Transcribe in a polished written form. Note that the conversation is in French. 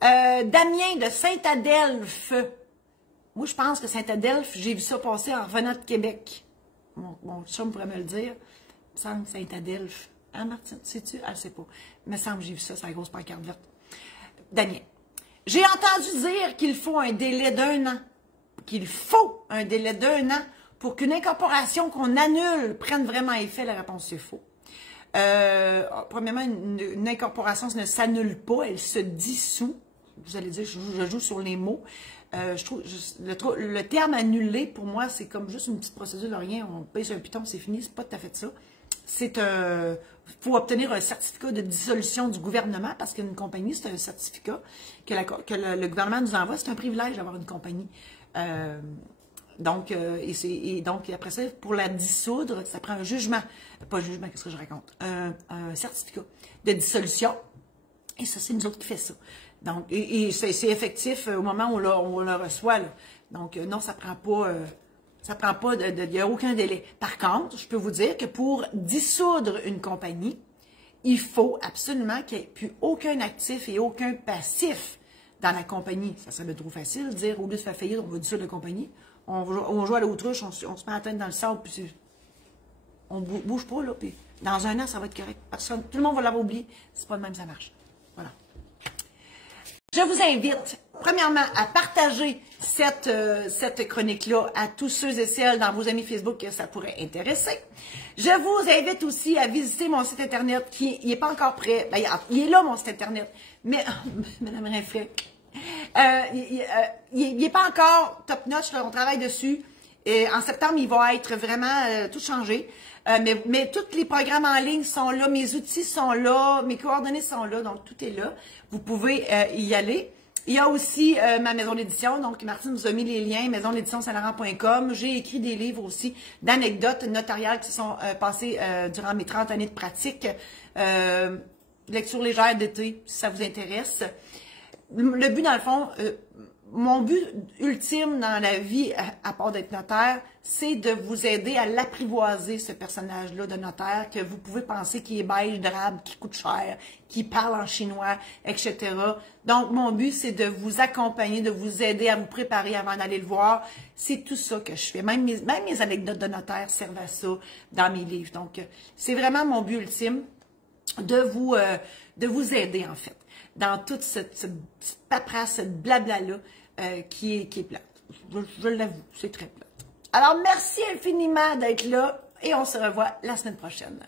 Damien de Saint-Adelphe. Moi, je pense que Saint-Adelphe, j'ai vu ça passer en revenant de Québec. Mon chum pourrait me le dire. Il me semble Saint-Adelphe. Hein, Martine, sais-tu? Elle ne sait pas. Il me semble que j'ai vu ça, c'est la grosse pancarte verte. Damien. J'ai entendu dire qu'il faut un délai d'1 an. Qu'il faut un délai d'1 an pour qu'une incorporation qu'on annule prenne vraiment effet. La réponse, c'est faux. Premièrement, une incorporation ne s'annule pas, elle se dissout. Vous allez dire, je joue sur les mots. Je trouve le terme annulé, pour moi, c'est comme juste une petite procédure de rien. On paye sur un piton, c'est fini, c'est pas tout à fait ça. C'est faut obtenir un certificat de dissolution du gouvernement, parce qu'une compagnie, c'est un certificat que le gouvernement nous envoie. C'est un privilège d'avoir une compagnie. Donc, après ça, pour la dissoudre, ça prend un jugement. Pas un jugement, qu'est-ce que je raconte? Un certificat de dissolution. Et ça, c'est nous autres qui fait ça. Donc, et c'est effectif au moment où on le reçoit, là. Donc, non, ça prend pas, il n'y a aucun délai. Par contre, je peux vous dire que pour dissoudre une compagnie, il faut absolument qu'il n'y ait plus aucun actif et aucun passif dans la compagnie. Ça serait trop facile de dire, au lieu de faire faillite, on va dissoudre la compagnie. On joue à l'autruche, on se met la tête dans le sable, puis on bouge pas, là, puis dans 1 an, ça va être correct. Personne, tout le monde va l'avoir oublié. C'est pas de même, ça marche. Voilà. Je vous invite, premièrement, à partager cette chronique-là à tous ceux et celles dans vos amis Facebook que ça pourrait intéresser. Je vous invite aussi à visiter mon site Internet qui n'est pas encore prêt. Ben, il est là, mon site Internet. Mais, Madame Rinflet, il n'est pas encore top-notch, on travaille dessus. Et en septembre, il va être vraiment tout changé. Mais tous les programmes en ligne sont là, mes outils sont là, mes coordonnées sont là, donc tout est là. Vous pouvez y aller. Il y a aussi ma maison d'édition, donc Martine vous a mis les liens, maisondédition-saint-laurent.com. J'ai écrit des livres aussi d'anecdotes notariales qui se sont passées durant mes 30 années de pratique. Lecture légère d'été, si ça vous intéresse. Le but, dans le fond, mon but ultime dans la vie, à part d'être notaire, c'est de vous aider à l'apprivoiser, ce personnage-là de notaire, que vous pouvez penser qui est beige, drabe, qui coûte cher, qui parle en chinois, etc. Donc, mon but, c'est de vous accompagner, de vous aider à vous préparer avant d'aller le voir. C'est tout ça que je fais. Même mes anecdotes de notaire servent à ça dans mes livres. Donc, c'est vraiment mon but ultime de vous aider, en fait, dans toute cette paperasse, cette blabla-là qui est plate. Je l'avoue, c'est très plate. Alors, merci infiniment d'être là et on se revoit la semaine prochaine.